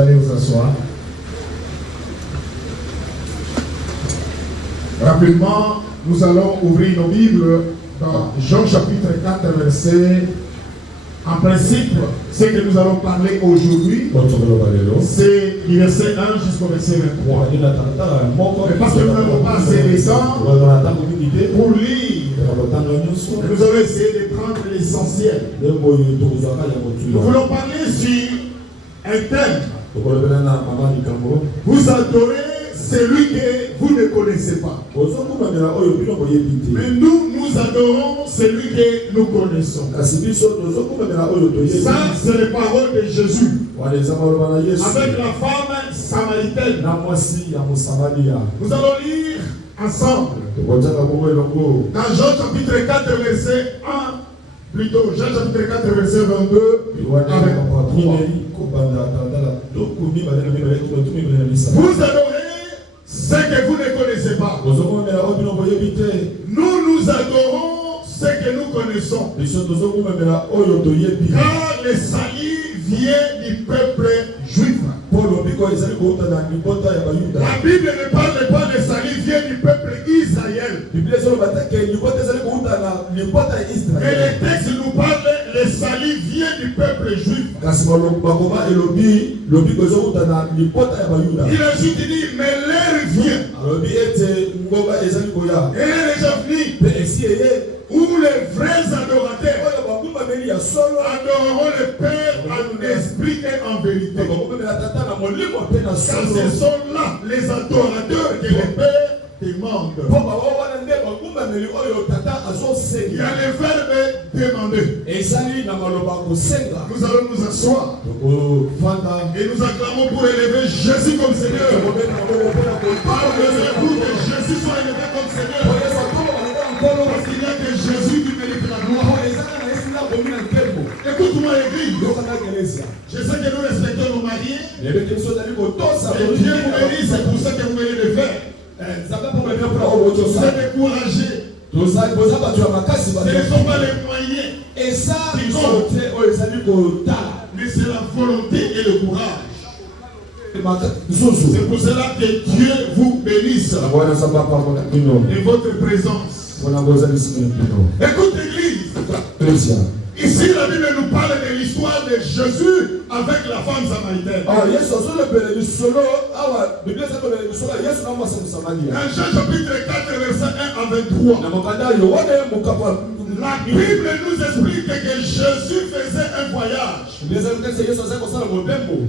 Allez vous asseoir. Rapidement, nous allons ouvrir nos Bibles dans Jean chapitre 4, verset. En principe, ce que nous allons parler aujourd'hui, c'est du verset 1 jusqu'au verset 23. Mais parce que nous n'avons pas assez de temps pour lire, nous allons essayer de prendre l'essentiel. Nous voulons parler sur un thème. Vous adorez celui que vous ne connaissez pas. Mais nous adorons celui que nous connaissons. Ça, c'est les paroles de Jésus avec la femme samaritaine. Nous allons lire ensemble dans Jean chapitre 4 verset 1, plutôt Jean chapitre 4 verset 22 avec 3. Vous adorez ce que vous ne connaissez pas. Nous adorons ce que nous connaissons. Car le salut vient du peuple juif. La Bible ne parle pas de salut vient du peuple Israël. Et le texte nous parle le salut vient du peuple juif. Il a juste dit, mais l'heure vient. Et l'heure est déjà venue où les vrais adorateurs adoreront le Père en esprit et en vérité. Car ce sont là les adorateurs que le Père demande. Il y a le verbe demander. Nous allons nous asseoir et nous acclamons pour élever Jésus comme Seigneur. Parlez-vous que Jésus soit élevé comme Seigneur. Parce qu'il n'y a que Jésus qui mérite la gloire. Écoute-moi, Église. Je sais que nous respectons nos mariés. Et Dieu nous bénit, c'est pour ça que vous venez le faire. Vous êtes découragés. Ce ne sont pas les moyens qui comptent, mais c'est la volonté et le courage. C'est pour cela que Dieu vous bénisse et votre présence. Écoute, Église. Ici, la Bible nous parle de l'histoire de Jésus avec la femme samaritaine. Dans Jean chapitre 4, verset 1 à 23. La Bible nous explique que Jésus faisait un voyage.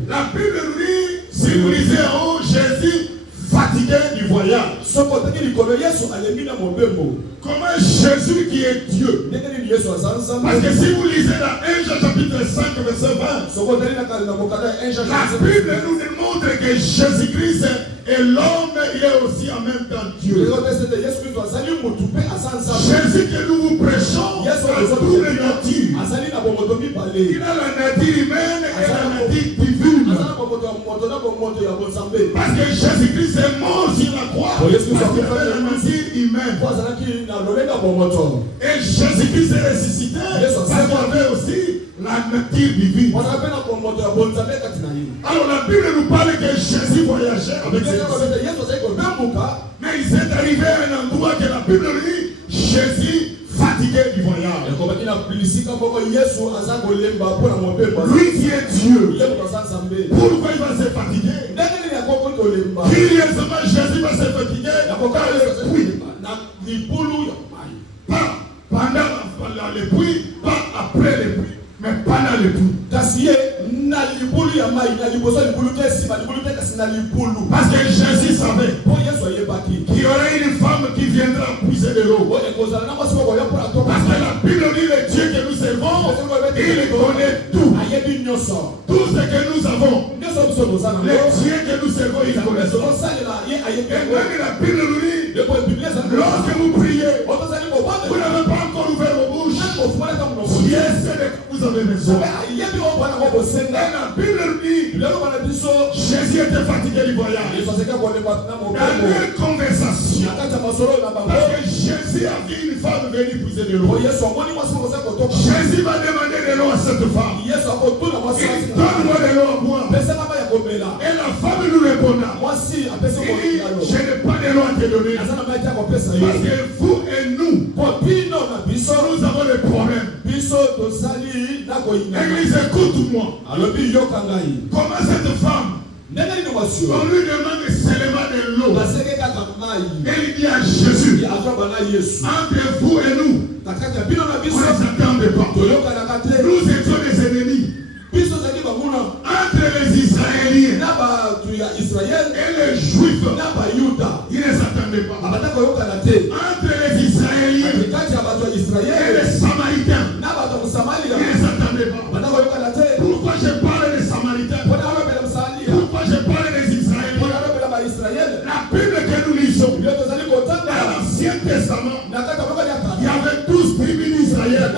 La Bible nous dit, si vous lisez en haut, Jésus fatigué du voyage. Comment Jésus qui est Dieu? Parce que si vous lisez dans 1 Jean chapitre 5 verset 20, la Bible nous démontre que Jésus-Christ est l'homme, il est aussi en même temps Dieu. Jésus que nous vous prêchons a tous les natures. Il a la nature humaine et la nature divine. Parce que Jésus-Christ est mort sur la croix. Parce qu'il avait la nature humaine. Et Jésus-Christ est ressuscité parce qu'il avait aussi la nature divine. Alors la Bible nous parle que Jésus voyageait avec ses disciples. Mais il s'est arrivé à un endroit que la Bible dit Jésus fatigué du voyage. Lui qui est Dieu, pourquoi il va se fatiguer? Curieusement, Jésus va se fatiguer dans le puits. Pas pendant le puits, pas après le puits, mais pendant le puits. Parce que Jésus savait qu'il y aurait une femme qui viendra puiser de l'eau. Parce que la Bible dit le Dieu que nous servons, il connaît tout. Tout ce que nous avons, le Dieu que nous servons, il connaît. Et même la Bible nous dit, lorsque vous priez, vous n'avez pas encore ouvert vos bouches. Dieu sait que vous avez besoin. Et la Bible nous dit, Jésus était fatigué du voyage. Dans une conversation, parce que Jésus a vu une femme venir puiser de l'eau. Jésus va demander de l'eau à cette femme. Il dit, donne-moi de l'eau à boire. ton âme. Il dit, je n'ai pas de loi à te donner. Parce que vous et nous, nous avons des problèmes. Église, écoute-moi. Comment cette femme, on lui demande seulement de l'eau. Elle dit à Jésus, entre vous et nous, on ne s'attendait pas. Nous étions des ennemis. Entre les Israéliens et les Juifs, ils ne s'attendaient pas. Entre les Israéliens et les Samaritains, ils ne s'attendaient pas. Pourquoi je parle des Samaritains? Pourquoi je parle des Israéliens? La Bible que nous lisons, dans l'Ancien Testament, il y avait 12 tribus d'Israël.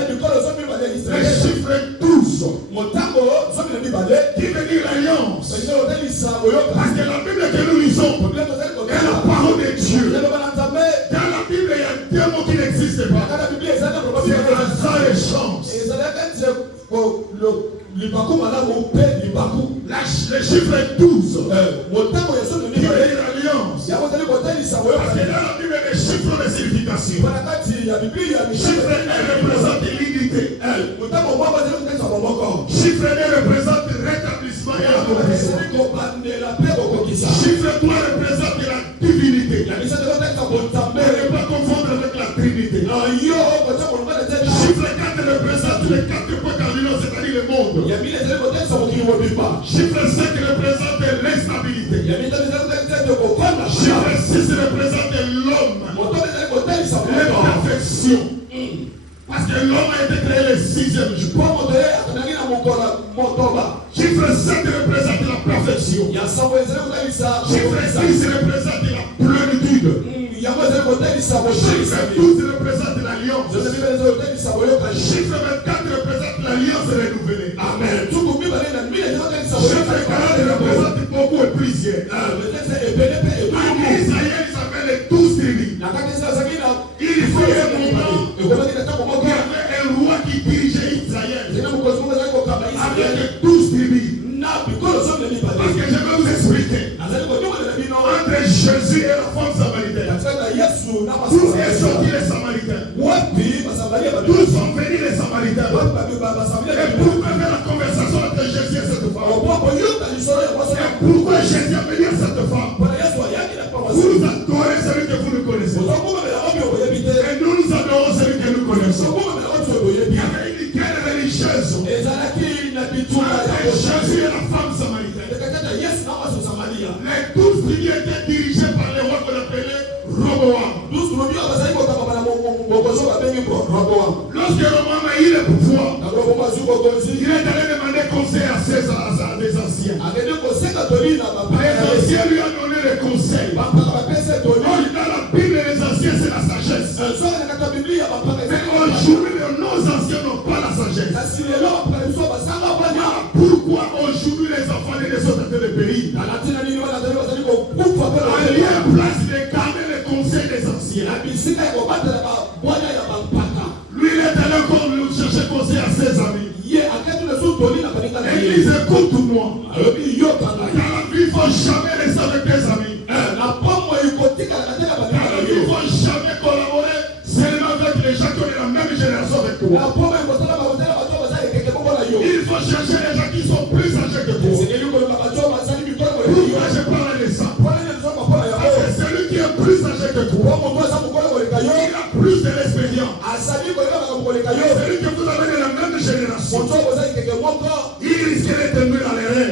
Le chiffre 12 qui veut dire l'alliance. Parce que la Bible que nous lisons est la parole de Dieu. Dans la Bible, il y a deux mots qui n'existent pas. C'est hasard et chance. Le chiffre 12 qui veut dire l'alliance. Parce que dans la Bible, les chiffres de signification. Chiffre 1 représente l'unité. Chiffre 2 représente rétablissement et adoration. Chiffre 3 représente la divinité. Ne pas confondre avec la Trinité. Chiffre 4 représente les 4 points cardinaux, c'est-à-dire le monde. Chiffre 5 représente l'instabilité. Chiffre 6 représente l'homme. L'imperfection. Parce que l'homme a été créé le 6e jour. Chiffre 7 représente la perfection. Chiffre 6 représente la plénitude. Chiffre 12 représente l'alliance. Chiffre 24 représente l'alliance renouvelée. Amen. Chiffre 40 représente beaucoup et plusieurs. Israël s'appelle les 12 tribus. Il faut un moment où il y avait un roi qui dirigeait Israël avec 12 tribus. Parce que je vais vous expliquer. Entre Jésus et la femme samaritaine, d'où est sorti les Samaritains? D'où sont venus les Samaritains? Et pourquoi faire la conversation entre Jésus et cette femme? Et pourquoi Jésus a venu à cette femme? Vous adorez celui que vous ne connaissez pas. Et nous adorons celui que nous connaissons. Il y avait une guerre religieuse entre Jésus et la femme samaritaine. Les 12 tribus étaient dirigées par le roi qu'on appelait Roboam. Lorsque Roboam a eu le pouvoir, il est allé demander conseil à des anciens. Les anciens lui ont donné le conseil. Dans la Bible, les anciens, c'est la sagesse. Mais aujourd'hui, nos anciens n'ont pas la sagesse. Pourquoi aujourd'hui les enfants des autres étaient des pays? Il y a place de garder le conseil des anciens. Lui, il est allé encore chercher conseil à ses amis. Église, écoute-moi. Dans la vie, il ne faut jamais rester avec tes amis. Dans la vie, il ne faut jamais collaborer seulement avec les gens qui ont la même génération avec toi. Il faut chercher les gens qui sont plus âgés que toi. Pourquoi je parle de ça? Parce que celui qui est plus âgé que toi, il a plus de l'expérience. Celui que vous avez de la même génération, il risquerait de tomber dans l'erreur.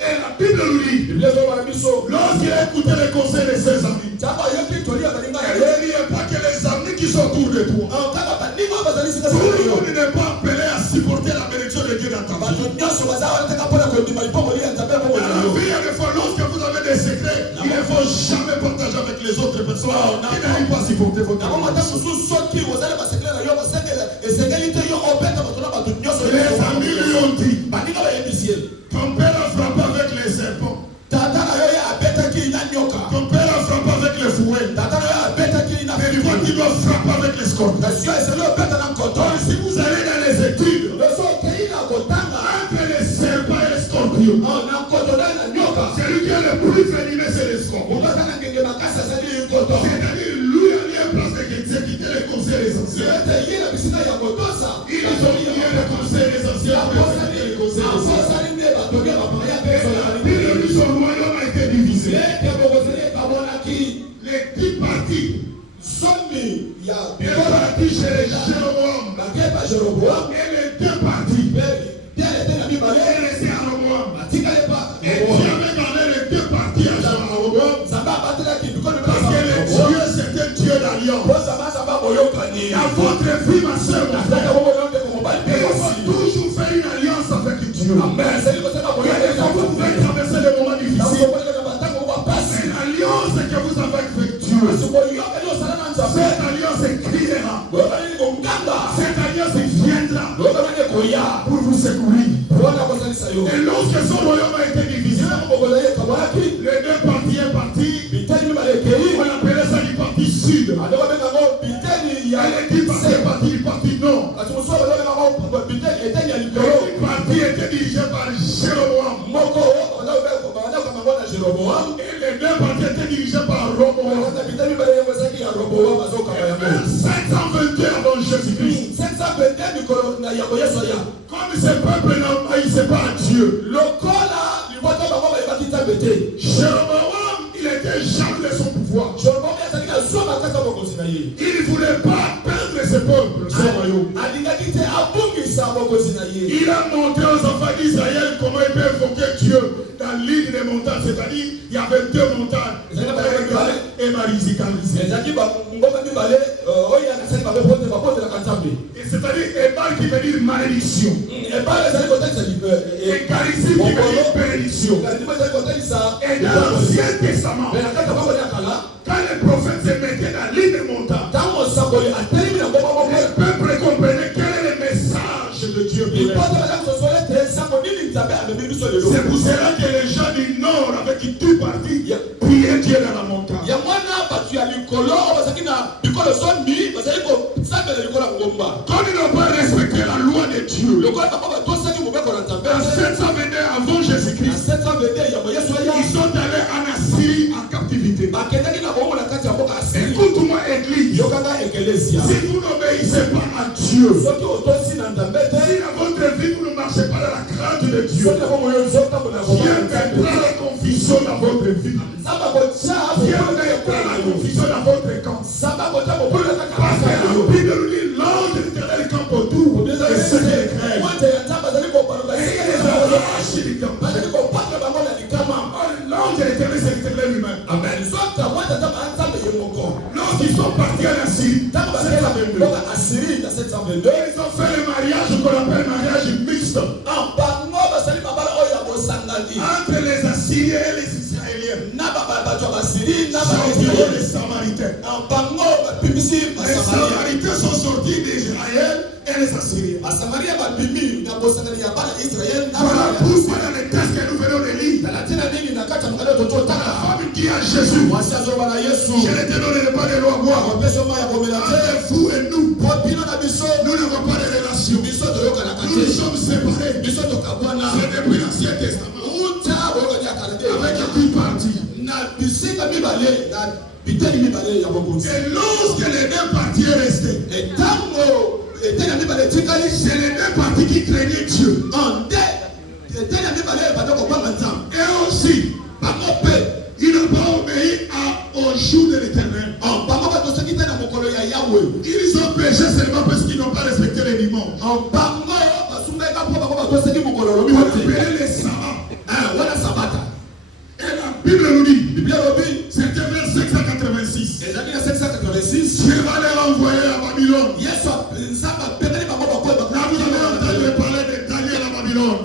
Et la Bible nous dit, lorsqu'il a écouté les conseils de ses amis, il n'y a pas que les amis qui sont autour de toi. Tout le monde n'est pas appelé à supporter la bénédiction de Dieu dans ta vie. Dans la vie, il y a des fois, lorsque vous avez des secrets, il ne faut jamais partager avec les autres personnes qui n'arrivent pas à supporter votre bénédiction. Les amis lui ont dit, ton père a frappé avec les serpents. Ton père a frappé avec les fouets. Mais toi, tu dois frapper avec les scorpions. Si vous allez dans les études, entre les serpents et les scorpions, Celui qui est le plus animé, c'est le scorpion. C'est-à-dire, lui a mis en place d'exécuter les conseils des anciens. Ils ont mis les conseils des anciens. Et son royaume a été divisé. Les 10 parties. Il y a deux parties chez les Jéroboam. Et les 2 parties. Il est resté à Roboam. Et Dieu avait donné les 2 parties à Jéroboam. Parce que le Dieu, c'est un Dieu d'alliance. À votre vie, ma soeur, mon frère, il faut toujours faire une alliance avec Dieu. Amen. Il faut traverser des moments difficiles. C'est l'alliance que vous avez avec Dieu. Cette alliance criera. Cette alliance viendra pour vous secourir. Et lorsque son royaume a été divisé, les 2 parties est parti. On appelait ça du parti sud. Et les 10 parties est parti du parti nord. Les 10 parties étaient dirigées par Jéroboam. Et les 2 parties étaient dirigées par Roboam. 722 avant Jésus-Christ. Comme ce peuple n'obéissait pas à Dieu, Jéroboam, il était jaloux de son pouvoir. Il ne voulait pas perdre ce peuple, son royaume. Il a montré aux enfants d'Israël comment ils peuvent invoquer Dieu dans l'île des montagnes. C'est-à-dire, il y avait 2 montagnes, et Marizika. C'est-à-dire, Ebal qui veut dire malédiction. Et Charisme qui veut dire bénédiction. Et dans l'Ancien Testament, quand les prophètes se mettaient dans l'île des montagnes, le peuple comprenait quel est le message de Dieu. C'est pour cela que les gens du nord, avec qui tu partis, priaient Dieu dans la montagne. Quand ils n'ont pas respecté la loi de Dieu, en 722 avant Jésus-Christ, ils sont allés en Assyrie en captivité. Écoute-moi, Église, si vous n'obéissez pas à Dieu, si dans votre vie vous ne marchez pas dans la crainte de Dieu, Dieu mettra la confusion dans votre vie. Dieu mettra la confusion dans votre camp. Parce que la Bible nous dit l'ange de l'Éternel campe autour et ceux qui les craignent. Et il les arrache du camp. L'ange de l'Éternel, c'est l'Éternel lui-même. Amen. Lorsqu'ils sont partis en Assyrie, ils ont fait le mariage qu'on appelle mariage mixte entre les Assyriens et les Israéliens. Les Samaritains. Les Samaritains sont sortis d'Israël et les Assyriens. Voilà pourquoi dans les textes que nous venons de lire, la femme dit à Jésus, je ne te donnerai pas de loi à boire. Entre vous et nous, nous n'avons pas de relation. Nous sommes séparés. C'est depuis l'Ancien Testament. Avec une partie. Et lorsque les 2 parties est resté, c'est les 2 parties qui craignaient Dieu. Et aussi, ils n'ont pas obéi au jour de l'Éternel. Ils ont péché seulement parce qu'ils n'ont pas respecté les dimanches. On appelait les sabbats. Et la Bible nous dit, c'était vers 586. Dieu va les renvoyer à Babylone. Là, vous avez entendu parler de Daniel à Babylone.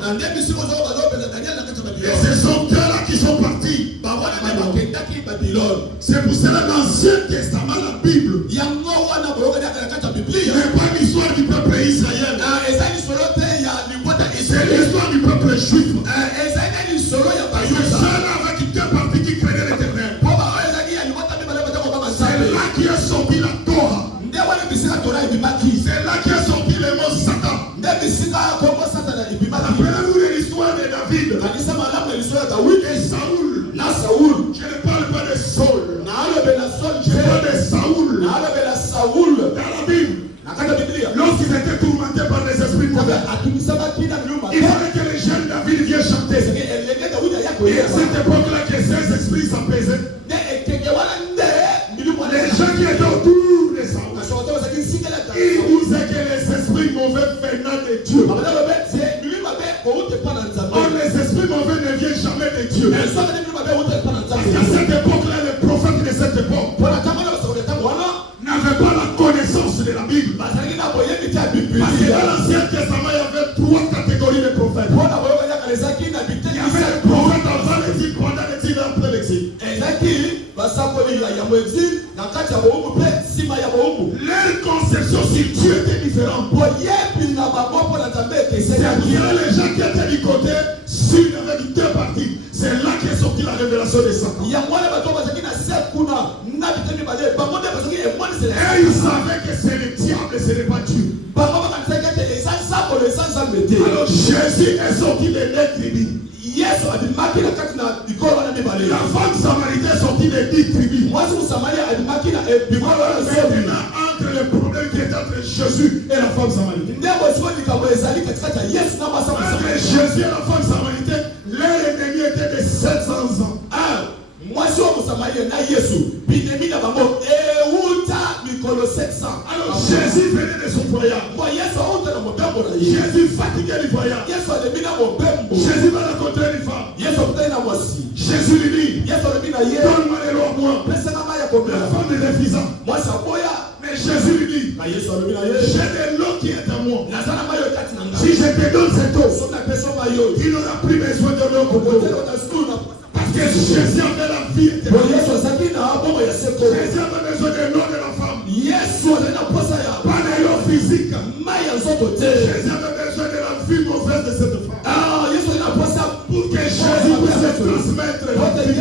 Et ce sont eux-là qui sont partis. C'est pour cela l'Ancien Testament, la Bible, n'est pas l'histoire du peuple Israël. C'est l'histoire du peuple juif. C'est ceux-là avec 2 parties qui craignaient l'Éternel. C'est là qui est sorti la Torah. C'est là qui est sorti le mot Satan. Rappelez-vous de l'histoire de David. Et à cette époque-là que ces esprits s'apaisaient, les gens qui étaient autour de Saoul, ils disaient que les esprits mauvais venant de Dieu. Or, les esprits mauvais ne viennent jamais de Dieu. Parce qu'à cette époque-là, les prophètes de cette époque n'avaient pas la connaissance de la Bible. Parce que dans l'Ancien Testament, il y avait 3 catégories de prophètes. Il y avait les prophètes avant l'exil, pendant l'exil et après l'exil. Leur conception sur Dieu était différente. C'est-à-dire les gens qui étaient du côté sud avec 2 parties. C'est là qu'est sortie la révélation de Satan. Et ils savaient que c'est le diable et ce n'est pas Dieu. Alors Jésus est sorti de l'Éthiopie. La femme samaritaine est sortie des 10 tribus. Maintenant, entre les problèmes qui étaient entre Jésus et la femme samaritaine. Entre Jésus et la femme samaritaine, leur ennemi était de 700 ans. Alors Jésus venait de son voyage. Jésus fatigué du voyage. Jésus va rencontrer une femme. Jésus lui dit, donne-moi de l'eau à moi. La femme est refusant. Mais Jésus lui dit, j'ai de l'eau qui est à moi. Si je te donne cette eau, il n'aura plus besoin de l'eau pour toi. Parce que Jésus avait la vie éternelle. Jésus avait besoin de l'eau de la femme. Pas de l'eau physique. Jésus avait besoin de la vie mauvaise de cette femme. Pour que Jésus puisse transmettre la vie.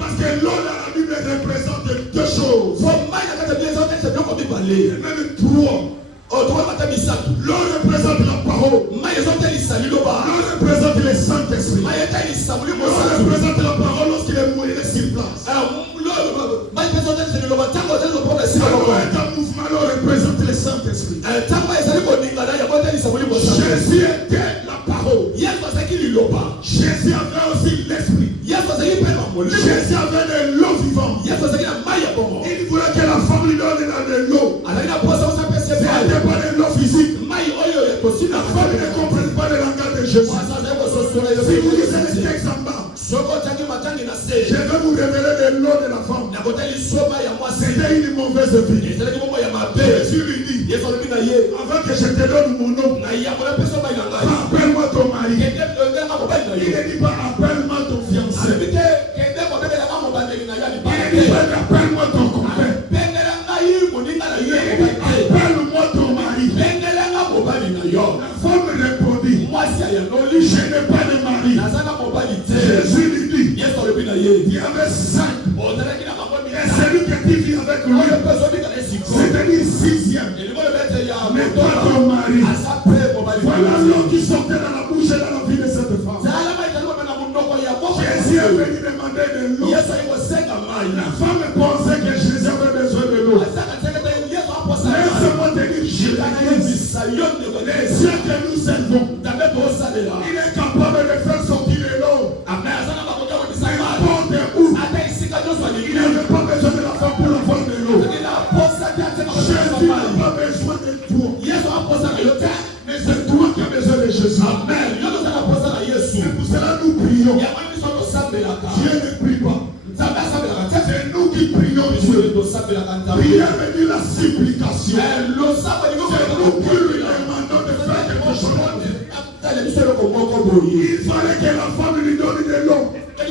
Parce que l'eau dans la Bible représente 2 choses. Et même 3. L'eau représente la parole. L'eau représente le Saint-Esprit. L'eau représente la parole lorsqu'il est mouillé sur place. Alors, un mouvement, l'eau représente le Saint-Esprit. Jésus était la parole. Jésus avait aussi l'Esprit. Jésus avait de l'eau vivante. Il voulait que la femme lui donne de l'eau. C'était pas de l'eau physique. La femme ne comprenait pas le langage de Jésus. Si vous lisez les textes en bas, je vais vous révéler de l'eau de la femme. C'était une mauvaise vie. Jésus lui dit, avant que je te donne mon nom, appelle-moi ton mari. Il ne dit pas appelle-moi ton fiancé. Il ne dit pas appelle-moi ton copain. Appelle-moi ton mari. La femme répondit, je n'ai pas de mari. Jésus lui dit, il y avait 5. Et celui qui vit avec lui, c'était le 6e. Mais pas ton mari. Voilà l'eau qui sortait dans la bouche et dans la vie de cette femme. Jésus est venu demander de l'eau. La femme pensait que Jésus avait besoin de l'eau. Laisse-moi te dire, Jésus, les cieux que nous servons, il est capable de faire sortir de l'eau. N'importe où. Il n'avait pas besoin de la femme pour avoir de l'eau. Jésus n'a pas besoin de toi. Mais c'est toi qui as besoin de Jésus. Amen. C'est pour cela que nous prions. Dieu ne prie pas. C'est nous qui prions Dieu. Prière veut dire la supplication. C'est nous qui lui demandons de faire quelque chose. Il fallait que la femme lui donne de l'eau. La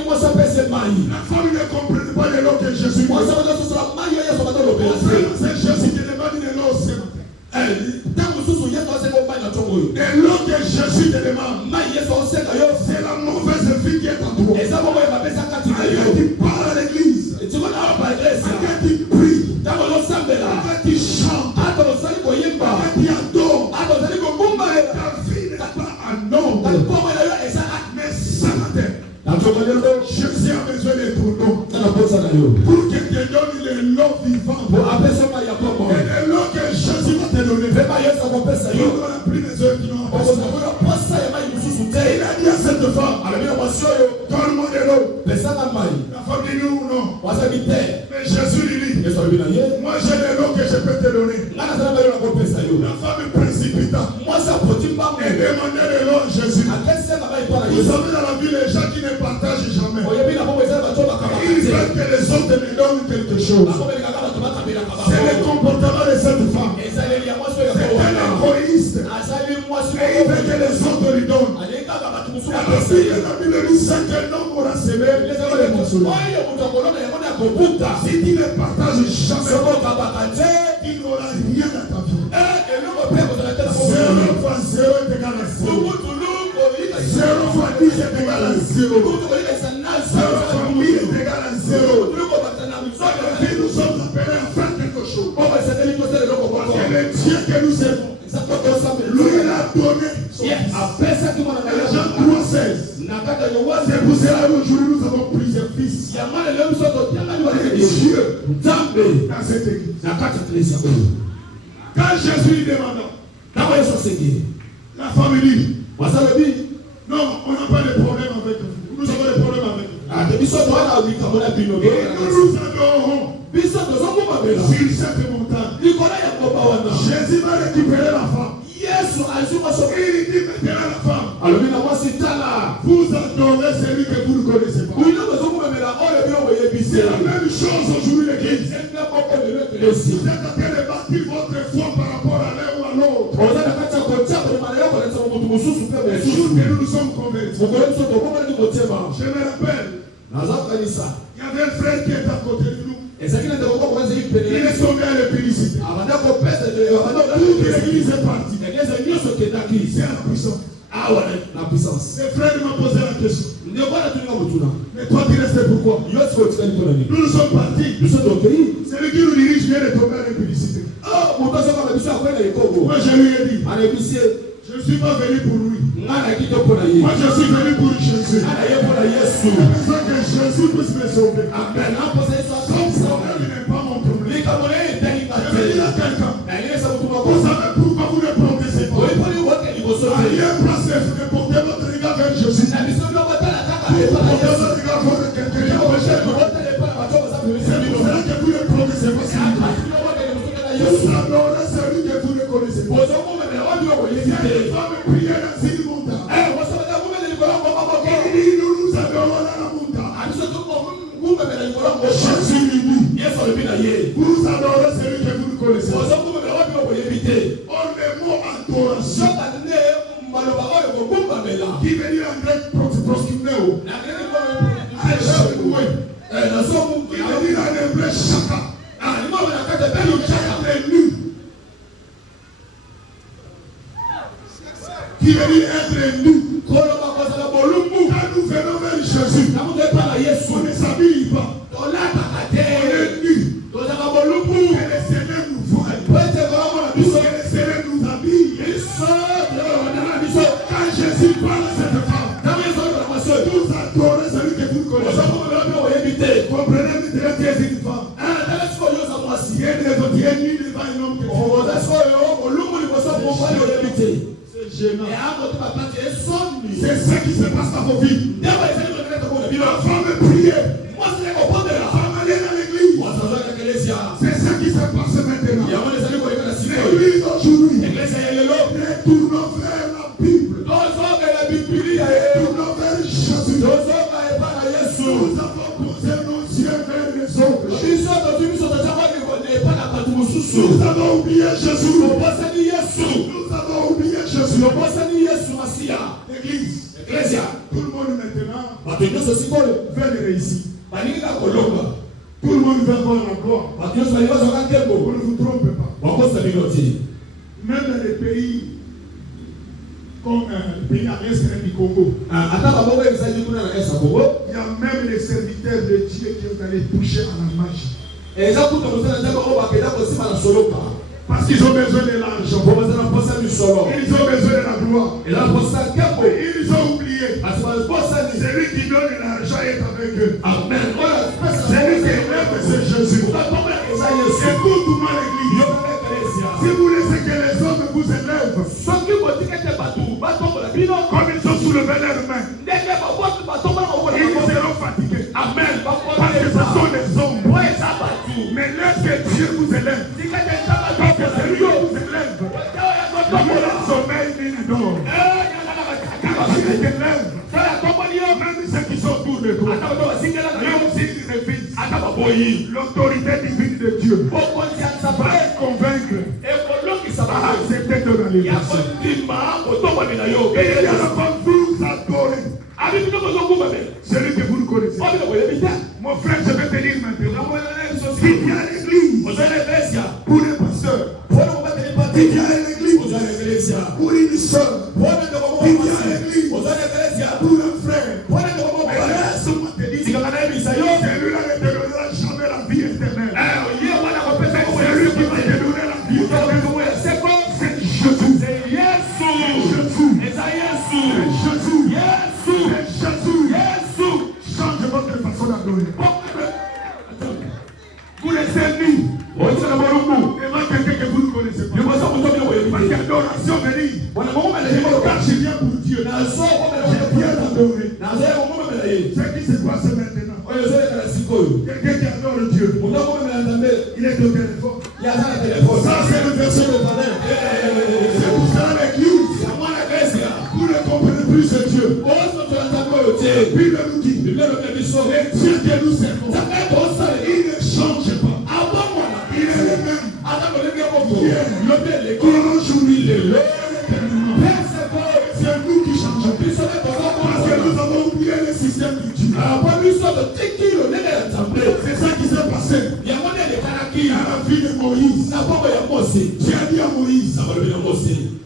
femme ne comprenait pas de l'eau que Jésus dit. C'est Jésus qui demande de l'eau ce matin. De l'eau que Jésus te demande, c'est la mauvaise vie qui est en toi. Quand tu parles à l'église, quand tu pries, quand tu chantes, quand tu adores, ta vie n'est pas en ordre. Mais ce matin, Jésus a besoin de ton nom pour que te donne l'eau vivante. Et l'eau que Jésus va te donner, il n'y aura plus des œufs qui n'ont pas. Il a dit à cette femme, Mais Jésus lui dit, moi j'ai le nom que je peux te donner. La femme précipita et demandait le nom de Jésus. Vous savez, dans la vie, les gens qui ne partagent jamais, ils veulent que les autres lui donnent quelque chose. C'est le comportement de cette femme. C'est un égoïste. Et il veut que les autres lui donnent. La Bible nous dit qu'un homme aura semé. Si tu ne partages jamais, il n'aura rien à ta vie. 0 fois 0 est égal à 0. 0 fois 10 est égal à 0. 0 fois 1000 est égal à 0. Nous sommes appelés à faire quelque chose. Parce que le Dieu que nous servons, lui il a donné son fils. Jean 3,16. C'est pour cela qu'aujourd'hui nous avons plusieurs fils. Dieu dans cette église. Quand Jésus lui demanda, la femme dit, non, on n'a pas de problème avec vous. Nous avons des problèmes avec vous. Et nous adorons sur cette montagne. Jésus va récupérer la femme. Et il dit maintenant à la femme, vous adorez celui que vous ne connaissez pas. C'est la même chose aujourd'hui l'église. Vous êtes en train de bâtir votre foi par rapport à l'un ou à l'autre. Les jours que nous nous sommes convertis. Je me rappelle, il y avait un frère qui était à côté de nous. Il est tombé à l'épicité. Toute l'église est partie. C'est la puissance. Le frère m'a posé la question. Mais toi tu restes pourquoi? Nous sommes partis. Celui qui nous dirige vient de tomber à l'épicité. Moi je lui ai dit, je ne suis pas venu pour lui. Moi je suis venu pour Jésus. C'est pour ça que Jésus puisse me sauver. Amen. Son problème n'est pas mon problème. Je vais dire à quelqu'un, vous savez pourquoi vous ne progressez pas? Alliez place de porter votre regard vers Jésus. Portez votre regard vers quelqu'un. C'est pour cela que vous ne progressez pas. Vous adorez celui que vous ne connaissez pas. Cette femme priait dans une montagne. Il dit, nous nous adorons dans la montagne. Jésus lui dit, vous adorez celui que vous ne connaissez pas. Or le mot adoration, qui veut dire en grec proskuneo, qui veut dire en hébreu chaka, qui veut dire être nu. Quand nous venons vers Jésus, on ne s'habille pas, on est nu. Que les Seigneur nous voient, que les Seigneur nous habille. Quand Jésus parle à cette femme, vous adorez celui que vous connaissez. Comprenez que tu es une femme. Si elle est nu devant un homme que tu c'est gênant. C'est ça qui se passe dans vos vies. La femme priait. La femme allait dans l'église. C'est ça qui se passe maintenant. L'église aujourd'hui. Retournons vers la Bible. Retournons vers Jésus. Nous avons posé nos yeux vers les autres. Nous avons oublié Jésus. Nous avons oublié Jésus. L'église. Tout le monde maintenant veut le réussir. Tout le monde veut avoir la gloire. Vous ne vous trompez pas. Même dans les pays comme le pays à l'est du Congo, il y a même les serviteurs de Dieu qui ont allé toucher à la magie. Parce qu'ils ont besoin de l'argent. Ils ont besoin de la gloire. Ils ont oublié. Celui qui donne l'argent est avec eux. Amen. Celui qui élève, c'est Jésus. Écoute-moi l'église. Si vous laissez que les hommes vous élèvent, comme ils ont soulevé leurs mains, ils seront fatigués. Amen. Parce que ce sont les hommes. même ceux qui sont autour de toi, même s'ils refusent l'autorité divine de Dieu, va convaincre à accepter ton alimentation. Et il y a la femme vous adorer. Celui que vous ne connaissez. Mon frère, je vais te dire maintenant. Il y a l'église pour les pasteurs. Il y a l'église pour une soeur. Il y a l'église pour un frère. Mais laisse-moi te dire, celui-là ne te donnera jamais la vie éternelle. Celui qui va te donner la vie éternelle, c'est quoi? C'est Jésus. C'est Jésus. Change votre façon d'adorer. Vous les ennemis, et moi quelqu'un que vous ne connaissez pas. Parce qu'adoration veut dire, car je viens pour Dieu, je viens l'adorer. Ce qui se passe maintenant, quelqu'un qui adore Dieu, il est au téléphone. Ça c'est le verset de Daniel. C'est pour ça l'église, vous ne comprenez plus ce Dieu. Puis le nous dit, et Dieu que nous servons, il ne change pas. Il est le même. Aujourd'hui, c'est nous qui changeons. Parce que nous avons oublié le système du Dieu. C'est ça qui s'est passé. À la vie de Moïse. Dieu a dit à Moïse,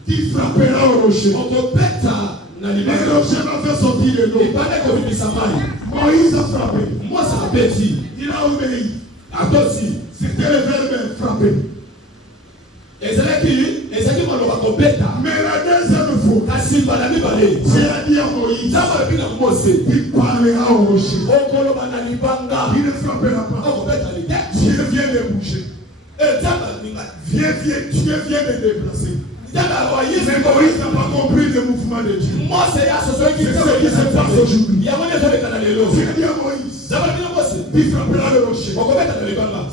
tu frapperas au rocher. Et le rocher va faire sortir de l'eau. Moïse a frappé. Il a obéi. C'était le verbe frapper. Mais la deuxième fois, Dieu a dit à Moïse, il parlera au rocher. Il ne frappera pas. Dieu vient de bouger. Dieu vient de déplacer. Mais Moïse n'a pas compris le mouvement de Dieu. C'est ce qui se passe aujourd'hui. Dieu a dit à Moïse, il frappera le rocher.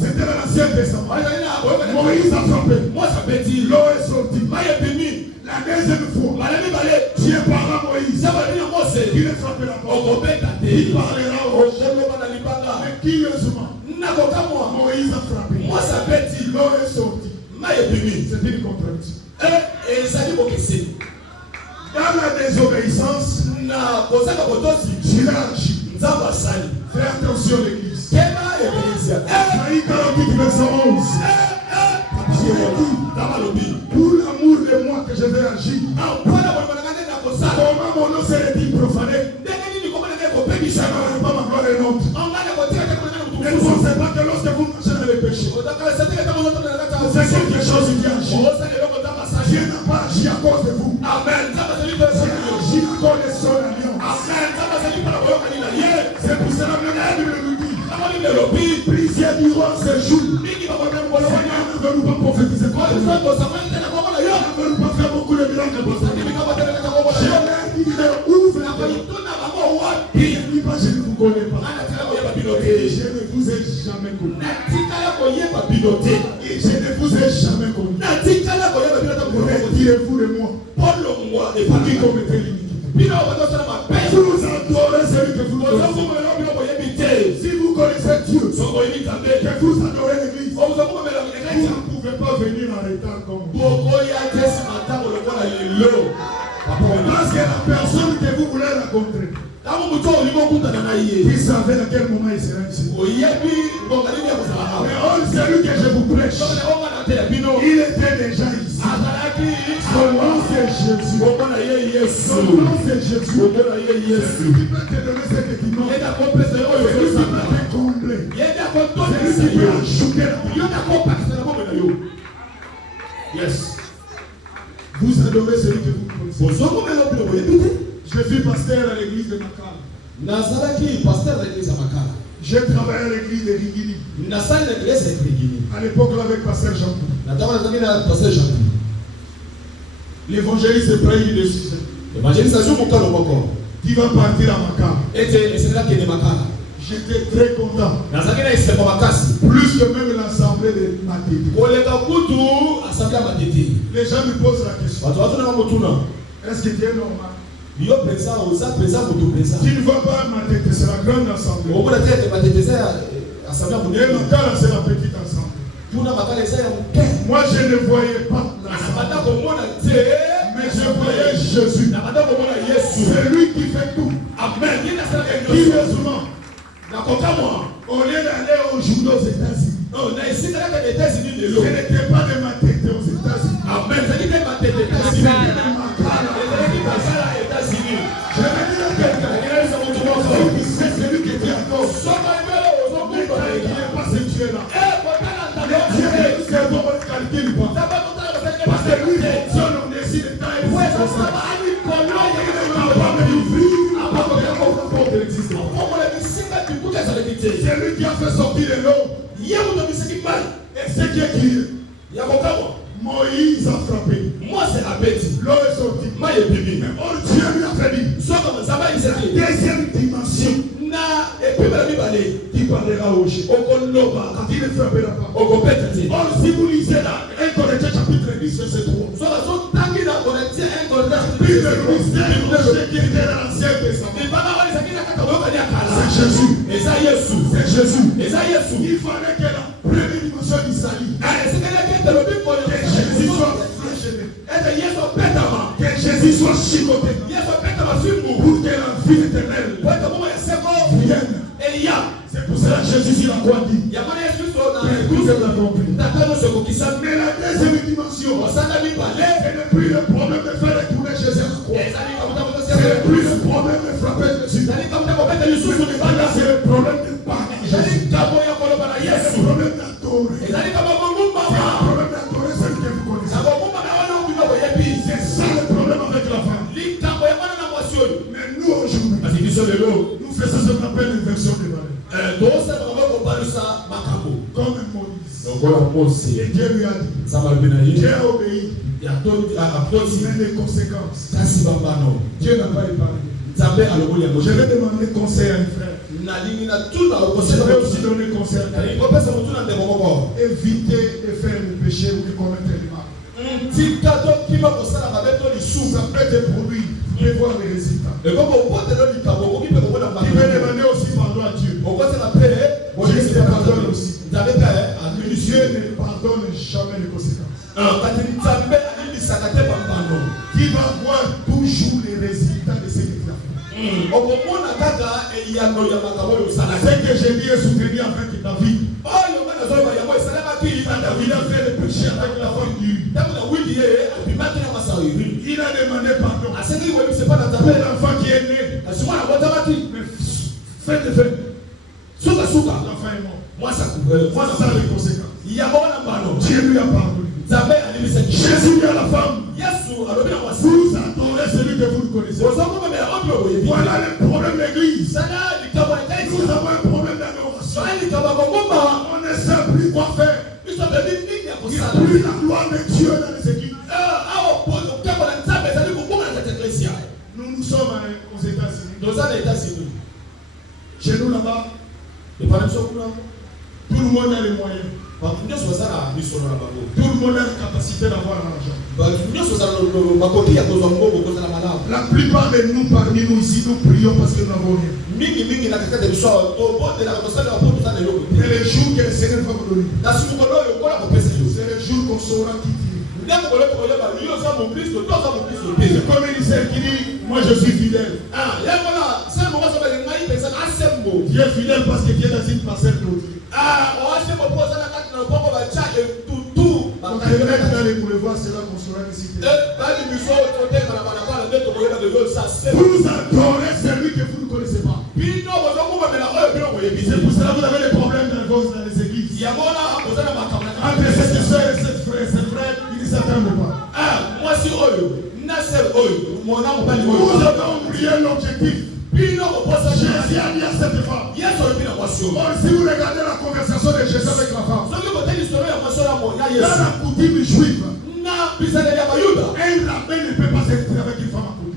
C'était dans l'Ancien Testament. Moïse a frappé. L'eau est sortie. La deuxième fois, Dieu parle à Moïse. Il ne frappera pas. Il parlera au rocher. Mais curieusement, Moïse a frappé. L'eau est sortie. C'est une contradiction. Dans la désobéissance, Dieu a agi. Fais attention l'église. Isaïe 48, verset 11. Dieu dit, pour l'amour de moi que je vais agir. Comment mon nom serait-il profané? Ça n'aurait pas ma gloire et l'autre. Ne pensez pas que lorsque vous marchez dans le péché, c'est quelque chose qui agit. Dieu n'a pas agi à cause de vous. Amen. Dieu a agi à cause de son alliance. C'est pour cela que la Bible nous dit, plusieurs diront ce jour, Seigneur, ne veut-nous pas prophétiser quoi? Ne veut-nous pas faire beaucoup de miracles? Je leur dis, ouvre la porte. Il ne dit pas, je ne vous connais pas. Et je ne vous ai jamais connu. Et je ne vous ai jamais connu. Retirez-vous de moi. Et pour qui commettez l'iniquité. Vous adorez celui que vous connaissez. Si vous connaissez Dieu, que vous adorez l'église, vous ne pouvez pas venir en retard comme vous. Parce que la personne que vous voulez rencontrer, vous savez à quel moment il sera ici. Mais celui que je vous prêche, il était déjà ici. Son nom c'est Jésus. Son nom c'est Jésus. Celui qui peut te donner cet équipement, celui qui peut te combler, celui qui peut ajouter la vie. Yes. Vous adorez celui que vous connaissez. Je suis pasteur à l'église de Makala. J'ai travaillé à l'église de Rigini. À l'époque là avec pasteur Jean-Paul. L'évangéliste Ibrahim de Suzanne. Qui va partir à Makala. J'étais très content. Plus que même l'assemblée de Matete. Les gens me posent la question. Est-ce que tu es normal? Tu ne vois pas ma tête, c'est la grande assemblée. Et ma cara, c'est la petite assemblée. Moi, je ne voyais pas l'assemblée. Mais je voyais Jésus. C'est lui qui fait tout. Amen. Curieusement, au lieu d'aller aujourd'hui aux États-Unis, ce n'était pas de ma tête aux États-Unis. Amen. C'était de ma cara. Je vais dire à quelqu'un, c'est celui qui était à gauche. Mais quand il n'est pas ce Dieu-là. Dieu c'est bon, on ne calcule pas. Parce que lui fonctionne, on décide de temps et de c'est lui qui a fait sortir de l'eau. Et ce qui est crié, Moïse a frappé. L'eau est sortie. Mais Dieu lui a fait dire, deuxième dimension qui parlera au chien. Quand il ne frappera pas. Or, si vous lisez là, 1 Corinthiens chapitre 10, verset 3. Puis le mystère qui était dans l'Ancien Testament. C'est Jésus. C'est Jésus. Il fallait que la première dimension d'Isaïe, que Jésus soit fléché, que Jésus soit chicoté, pour que la vie éternelle vienne. C'est pour cela que Jésus il a quoi dit. Tout le monde l'a compris. Mais la deuxième dimension, ce n'est plus le problème de faire retourner Jésus à la croix. Ce n'est plus le problème de frapper Jésus. C'est le problème de parler Jésus. C'est le problème d'adorer. C'est le problème d'adorer celui que vous connaissez. C'est ça le problème avec la femme. Mais nous aujourd'hui, nous faisons ce qu'on appelle une version de valeur. Comme Moïse. Et Dieu lui a dit. Dieu a obéi. Mais les conséquences. Dieu n'a pas épargné. Je vais demander conseil à un frère. Je vais aussi donner conseil à un frère. Évitez de faire le péché ou de commettre le mal. Ça peut te produire. Vous pouvez voir les résultats. Tu peux demander aussi pardon à Dieu. Dieu te pardonne aussi. Dieu ne pardonne jamais les conséquences. Qui va voir toujours les résultats de ce qu'il a fait. Ce que j'ai dit est soutenu avec David. David a fait le péché avec la femme du. Il a demandé pardon. Pour l'enfant qui est né. Mais faites. L'enfant est mort. Moi ça les conséquences. Dieu lui a pardonné. Jésus dit à la femme, vous adorez celui que vous ne connaissez pas. Voilà le problème de l'église. Nous avons un problème d'adoration. On ne sait plus quoi faire. Il n'y a plus la gloire de Dieu dans les églises. Nous sommes aux États-Unis. Chez nous là-bas, tout le monde a les moyens. Tout le monde a la capacité d'avoir l'argent. La plupart de nous parmi nous ici, nous prions parce que nous n'avons rien. Mais le jour que le Seigneur va vous donner, c'est le jour qu'on saura qui Dieu. C'est comme Élisée qui dit, moi je suis fidèle. Dieu est fidèle parce que Dieu est dans une parcelle d'autre. Quand tu es dans les boulevards, c'est là qu'on saura que c'est vous adorez celui que vous ne connaissez pas. C'est pour cela que vous avez des problèmes dans les églises. Entre cette soeur et cette frère, ils ne s'attendent pas. Vous avez oublié l'objectif. Jésus a dit à cette femme. Or, si vous regardez la conversation de Jésus avec la femme, dans la coutume juive, un rabbin ne peut pas s'exprimer avec une femme à côté.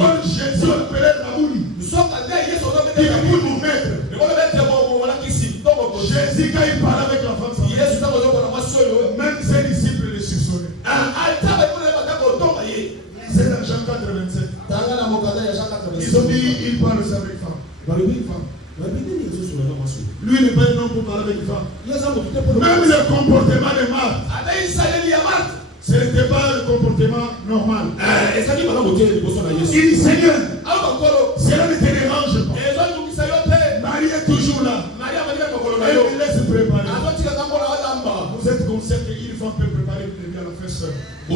Or, Jésus appelait Rabouni. Il est pour nous mettre. Jésus, quand il parle avec la femme, même ses disciples le soupçonnaient. C'est dans Jean 14. dit, il parle avec femme. Lui n'est pas un homme pour parler avec une femme. Même le comportement de Marthe, ce n'était pas le comportement normal. Il dit, Seigneur, cela ne te dérange pas. Marie est toujours là. Elle me laisse préparer. Vous êtes conscient qu'une femme peut préparer une bébé à la fête seule. Ce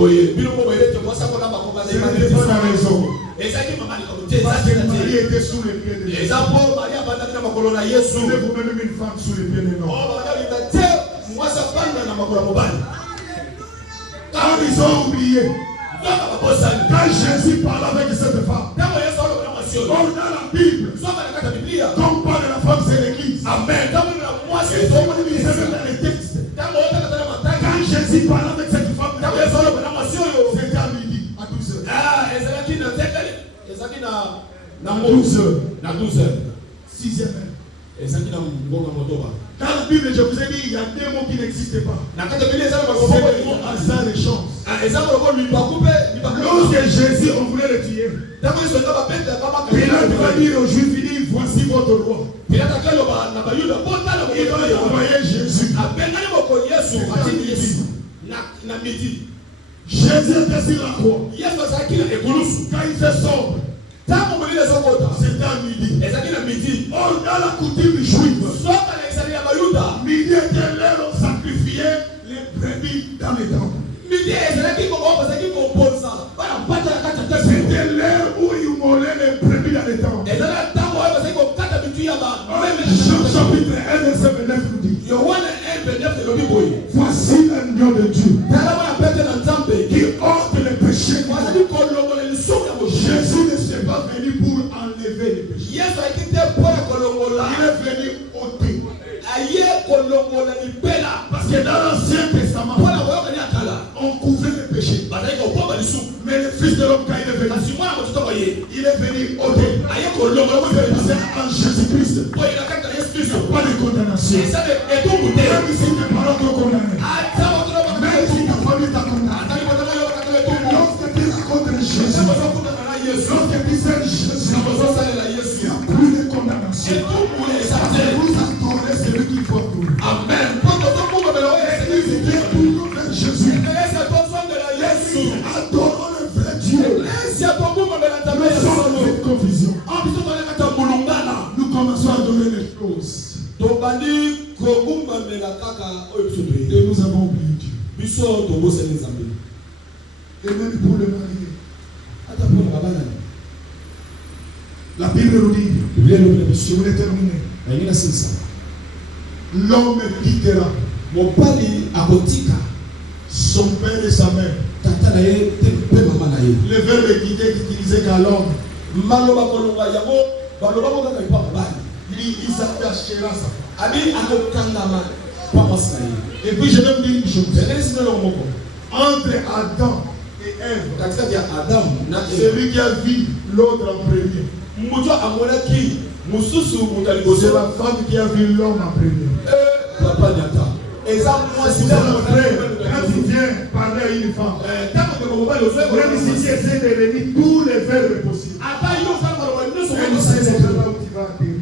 n'était pas la raison. Parce que Marie était sous les pieds de Jésus. Souvenez vous-même une femme sous les pieds de l'homme. Quand ils ont oublié, quand Jésus parle avec cette femme, dans la Bible, quand on parle de la femme, c'est l'église. Amen. Dans les textes, quand Jésus parle avec cette femme, c'était à midi, à 12h. À 12h. 6e heure. Dans la Bible, je vous ai dit, il y a des mots qui n'existent pas. C'est des mots hasard et chance. Lorsque Jésus, on voulait le tuer, Pilate va dire aux Juifs, il dit, voici votre roi. Il va envoyer Jésus. Jésus était sur la croix. Quand il fait sombre, c'était à midi. Or, dans la coutume juive, midi était l'heure où on sacrifiait les brebis dans les temples. C'était l'heure où ils mollaient les brebis dans les temples. Jean chapitre 1 verset 29 nous dit, voici l'agneau de Dieu qui ôte les péchés. Jésus ne s'est pas venu pour enlever les péchés. Il est venu ôter. Parce que dans l'Ancien Testament, on couvrait les péchés. Mais le Fils de l'homme, quand il est venu ôter. En Jésus-Christ, il n'y a pas de condamnation. Même si tes parents t'ont condamné, même si ta famille t'a condamné, lorsque tu racontes Jésus, lorsque tu sais Jésus, il n'y a plus de condamnation. Vous attendez celui qu'il faut trouver. Amen. Jésus. Adorons le vrai Dieu. Cette confusion. Nous commençons à adorer les choses. Et nous avons oublié Dieu. Et même pour le marié. La Bible nous dit, je voulais terminer. L'homme quittera son père et sa mère. Le verbe quitter est utilisé qu'à l'homme. Il s'attachera sa femme. Et puis je vais vous dire une chose. Entre Adam et Ève, celui qui a vu l'autre en premier, c'est la femme qui a vu l'homme en premier. Et ça, moi, c'est mon frère. Quand tu viens parler à une femme, même si tu essaies de réunir tous les verbes possibles, elle sait les là où tu vas atterrir.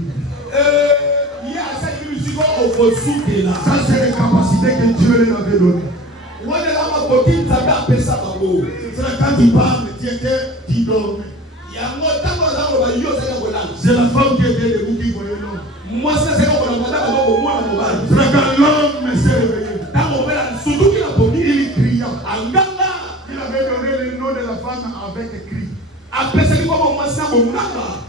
Ça, c'est les capacités que Dieu leur avait données. Quand tu parles, tu dormais. C'est la femme qui était debout qui voyait l'homme. Quand l'homme s'est réveillé, il cria. Il avait donné le nom de la femme avec cri.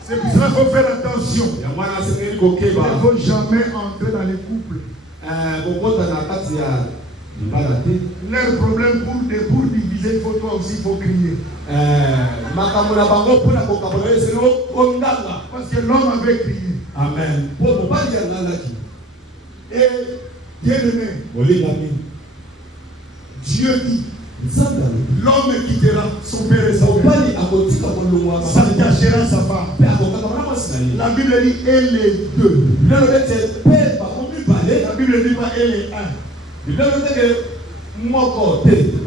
C'est pour ça qu'il faut faire attention. Il ne faut jamais entrer dans les couples. Leur problème pour diviser, il faut toi aussi, il faut crier. Parce que l'homme avait crié. Amen. Et bien aimé, Dieu dit, l'homme quittera son père et sa mère, s'attachera à sa femme. La Bible dit, elle est deux. La Bible dit pas, elle est un. La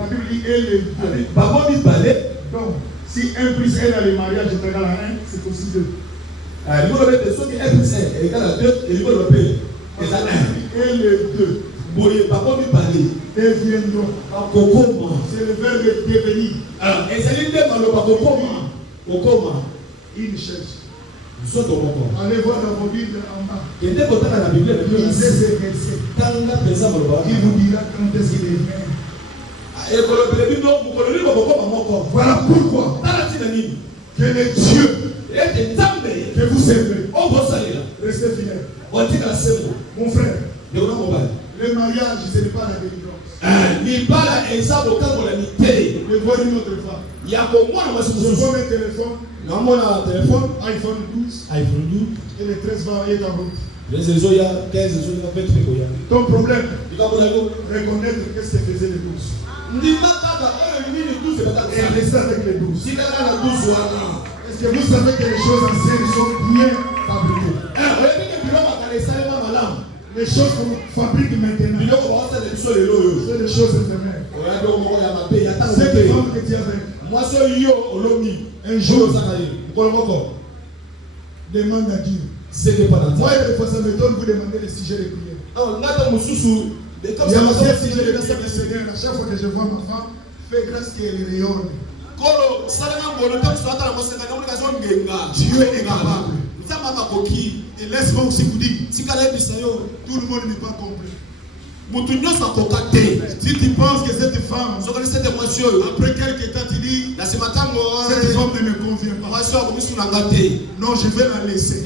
Bible dit, elle est deux. Donc, Si 1 plus 1 dans le mariage est égal à 1, c'est aussi 2. Il faut le mettre que 1 plus 1 est égal à 2, et il faut le payer. Et ça 1. Et les 2. Boye, par contre, il parlait. Deviendront. C'est le verbe devenir. Et c'est l'idée dans le Kokoma. Une chaise. Allez voir dans vos Bibles en bas. Et dès qu'on a la Bible, lisez ces versets. Il vous dira quand est-ce qu'il est vrai. Voilà pourquoi que le Dieu que vous servez, restez fidèles. Mon frère, le mariage, ce n'est pas la délivrance. Mais voilà une autre femme. Je vois mes téléphones, iPhone 12, et les 13 vont aller dans route. Ton problème, reconnaître qu'est-ce que faisait les 12. Et rester avec les 12. Est-ce que vous savez que les choses anciennes sont bien fabriquées? Les choses qu'on fabrique maintenant, c'est des choses éphémères. C'est des femmes que Dieu avait. Un jour, demande à Dieu. Moi, il y a des fois, ça m'étonne vous demander les sujets de prière. Il y a aussi un sujet de prière du Seigneur. À chaque fois que je vois ma femme, fais grâce qu'elle rayonne. Dieu est capable. Et laisse-moi aussi vous dire, tout le monde n'est pas complet. Si tu penses que cette femme, après quelques temps, tu dis, cette femme ne me convient pas. Non, je vais la laisser.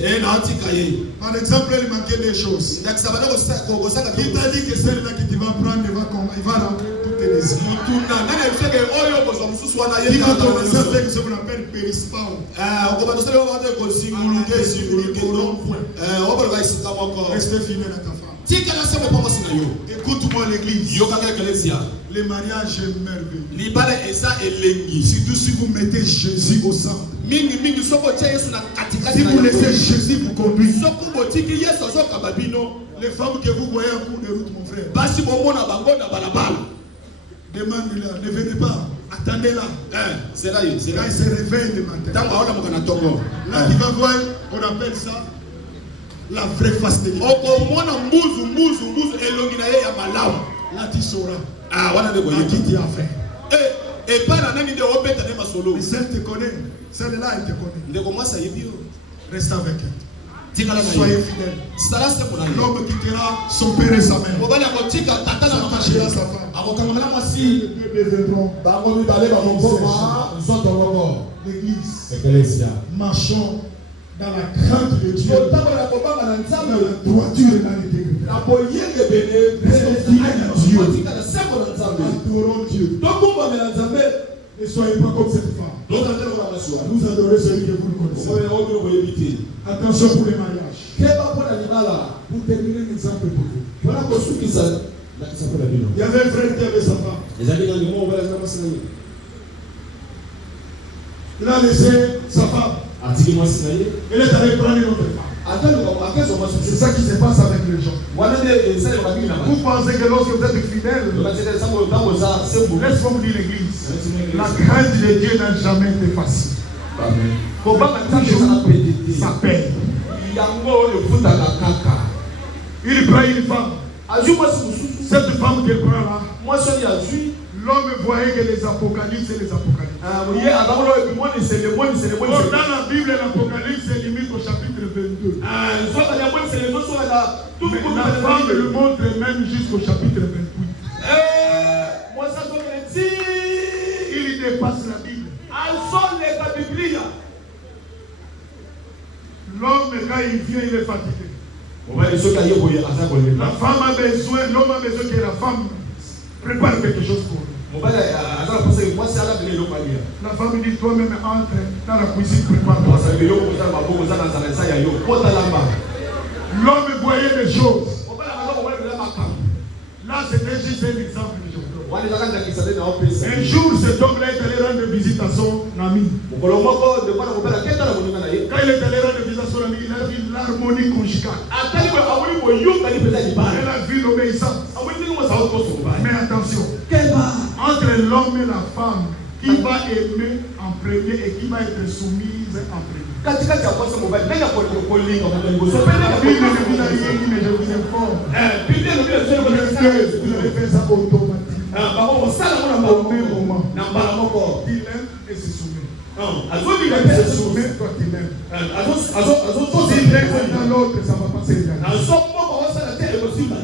Par exemple, elle manquait des choses. Qui t'a dit que celle-là que tu vas prendre, il va remplir toutes tes désirs. Il va commencer à faire ce qu'on appelle périspao. Restez fidèle à ta femme. Écoute-moi l'église. Le mariage est merveilleux. Surtout si vous mettez Jésus au centre. Si vous laissez Jésus vous conduire. Les femmes que vous voyez en cours de route, mon frère. Demandez-la, ne venez pas. Attendez-la. Quand il se réveille le matin. Là, tu vas voir, on appelle ça la vraie face de Dieu. Là, tu sauras à qui tu as fait. Mais celle te connaît. Celle-là, elle te connaît. Reste avec elle. Soyez fidèles. L'homme quittera son père et sa mère. S'attachera à sa femme. Les deux deviendront l'église. Marchons dans la crainte de Dieu, dans la droiture et dans l'intégrité. Restons fidèles à Dieu. Adorons Dieu. Ne soyez pas comme cette femme. Vous adorez celui que vous ne connaissez. Attention pour les mariages. Pour terminer un exemple pour vous. Il y avait un frère qui avait sa femme. Il a laissé sa femme. Elle est allée prendre une autre femme. C'est ça qui se passe avec les gens. Vous pensez que lorsque vous êtes fidèle, laisse-moi vous dire l'église, la crainte de Dieu n'a jamais été facile. Ça paye. Il prend une femme. Cette femme qu'il prend là, l'homme voyait que les apocalypses et les apocalypses. Dans la Bible, l'Apocalypse est limite au chapitre 22. Mais la femme le montre même jusqu'au chapitre 28. Il dépasse la Bible. L'homme, quand il vient, il est fatigué. La femme a besoin, l'homme a besoin que la femme prépare quelque chose pour lui. La femme dit, toi-même entre dans la cuisine, prépare-toi. L'homme voyait des choses. Là, c'était juste un exemple. Un jour, cet homme-là est allé rendre visite à son ami. Quand il est allé rendre visite à son ami, il a vu l'harmonie conjugale. Il a vu l'obéissance. Mais attention, entre l'homme et la femme, qui va aimer en premier et qui va être soumise en premier. La Bible ne vous a rien dit, mais je vous informe. Vous avez fait ça automatiquement. Au même moment. Il aime et se soumet. Il se soumet quand il aime. S'il aime dans l'autre, ça ne va pas se réaliser.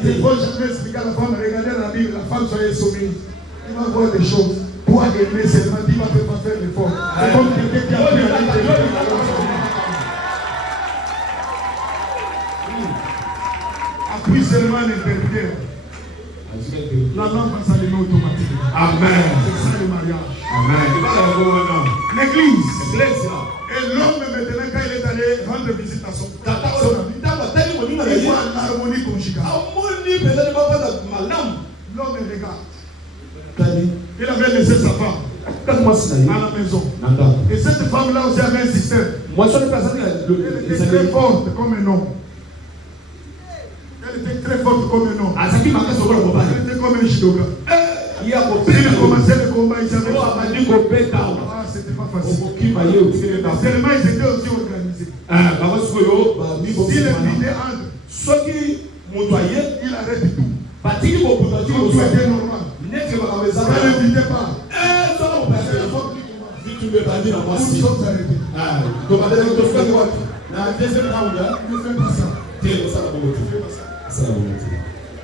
Il ne faut jamais expliquer à la femme, regardez la Bible, la femme soyez soumise. Il va voir des choses. Pour aimer seulement, il ne peut pas faire l'effort. C'est comme quelqu'un qui a pris la appuie seulement l'intermédiaire. La langue va s'allumer automatiquement. Amen. C'est ça le mariage. Amen. L'église. Et l'homme maintenant, quand il est allé rendre visite à son ami, il voit l'harmonie conjugale. L'homme regarde. Il avait laissé sa femme à la maison. Et cette femme-là aussi avait un système. Elle était très forte comme un homme. Elle était très forte comme un homme. Elle était comme un judoka. Il commençait le combat, il savait pas. C'était pas facile. Seulement, ils étaient aussi organisés. Si le vidé entre, il arrête tout. Tout était normal. Ne l'évitez pas. Nous sommes arrêtés. Ne fais pas ça.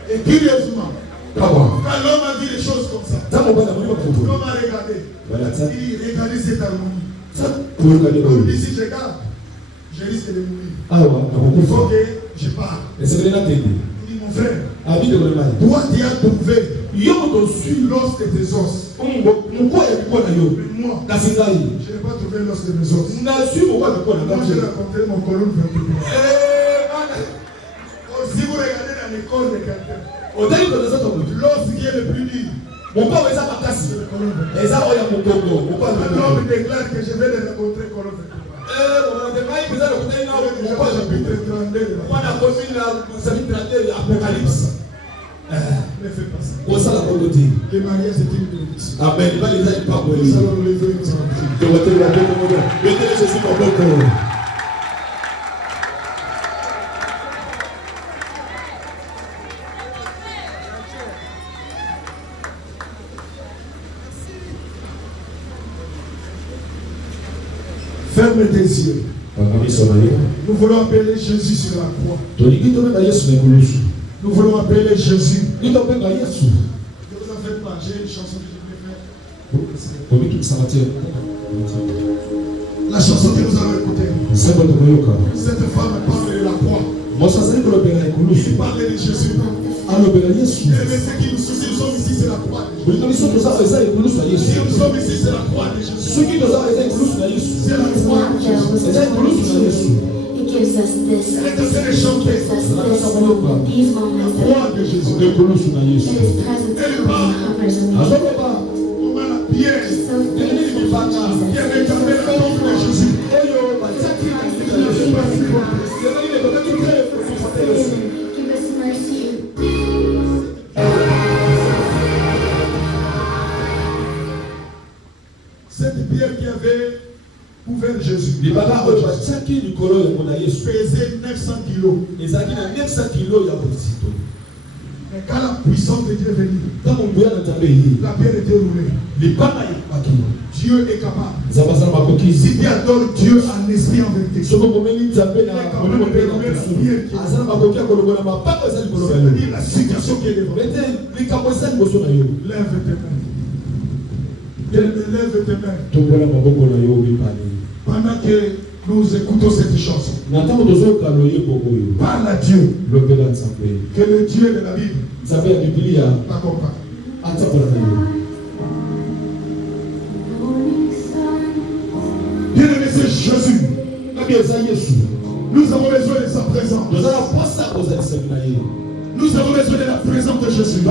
Et curieusement, quand l'homme a dit les choses comme ça, l'homme a regardé. Il regardait cette harmonie. Il dit si je regarde, je risque de mourir. Il faut que je parle. Il dit mon frère, toi tu as trouvé l'os de tes os. Mais moi, je n'ai pas trouvé l'os de mes os. Moi, j'ai rencontré mon colonne vertébrale. Si vous regardez dans les corps de quelqu'un, l'os qui est le plus dur, c'est le colonne vertébrale. L'homme déclare que je vais le rencontrer colonne vertébrale. Apocalypse. Ne fais pas ça. Le mariage est une bénédiction. Amen. Nous allons lever une ferme tes yeux. Nous voulons appeler Jésus sur la croix. Nous voulons appeler Jésus. Ne vous en faites pas, j'ai une chanson que je vais faire. La chanson que nous allons écouter. Cette femme parle de la croix. Il parle de Jésus. Et ce qui nous soucie, nous sommes ici, c'est la croix. Si nous sommes ici, c'est la croix de Jésus. C'est la croix de Jésus. It gives us this. Elle est en train de chanter. These moments La croix de Jésus. that His presence hovers in me. On a la pierre So thankful for qui Jesus. avait gardé la tombe de Jésus. Give us mercy. Cette pierre qui avait couvert Jésus pesait 900 kilos. Mais quand la puissance de Dieu est venue, la pierre était roulée. Dieu est capable. Si tu adores Dieu en esprit en vérité, c'est-à-dire la situation qui est devant. Lève tes mains. Lève tes mains. Pendant que nous écoutons cette chanson, parle à Dieu. Que le Dieu de la Bible t'accompagne. Bien-aimé, c'est Jésus. Nous avons besoin de sa présence. Nous avons besoin de la présence de Jésus.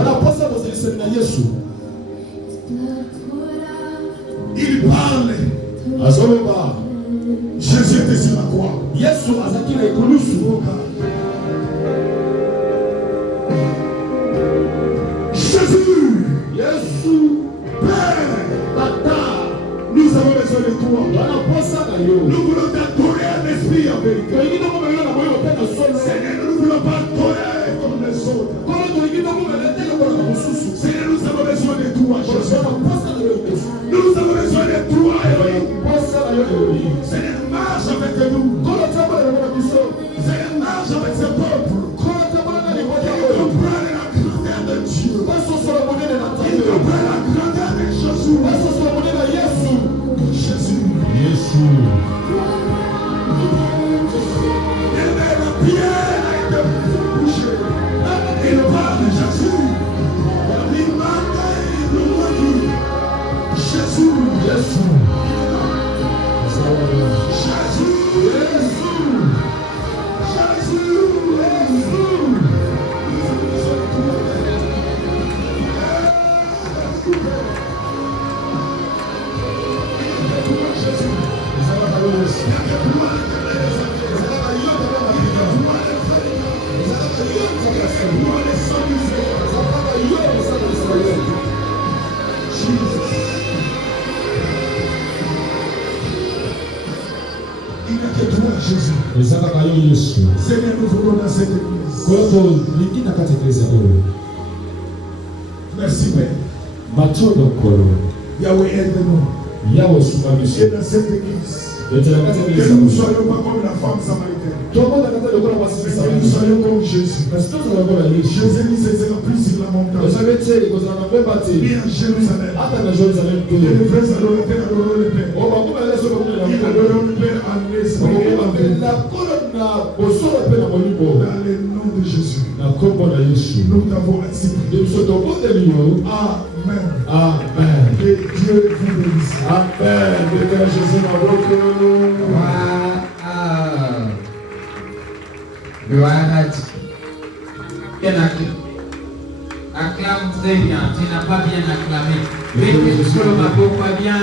Il parle. Jésus était sur la croix. Jésus. Père. Nous voulons t'adorer en esprit en vérité. Seigneur, nous ne voulons pas adorer comme les autres. Seigneur, nous avons besoin de toi, Jésus. Nous avons besoin de toi, Elohim. Seigneur, marche avec nous. Seigneur, marche avec ce peuple. Ils comprennent la grandeur de Dieu. Ils comprennent la grandeur de Jésus. Jésus. Et même la pierre a été bouchée. Il parle de Jésus. Il m'a dit, Jésus. Jésus. Seigneur, nous voulons dans cette église. Merci Père. Yahweh, aide-nous. Et dans cette église, que nous ne soyons pas comme la femme samaritaine. Que nous soyons comme Jésus. Jésus dit c'est la plus sur la montagne. Ni à Jérusalem. Et les frères adoraient le Père. Ils adorent le Père en esprit et en vérité. Dans le nom de Jésus. Nous t'avons ainsi prié. Amen. Amen. Que Dieu vous bénisse. Amen. Que Jésus nous bénisse. Gloire à Dieu. Acclame très bien. Tu n'as pas bien acclamé. Mais que tu sois pas bien.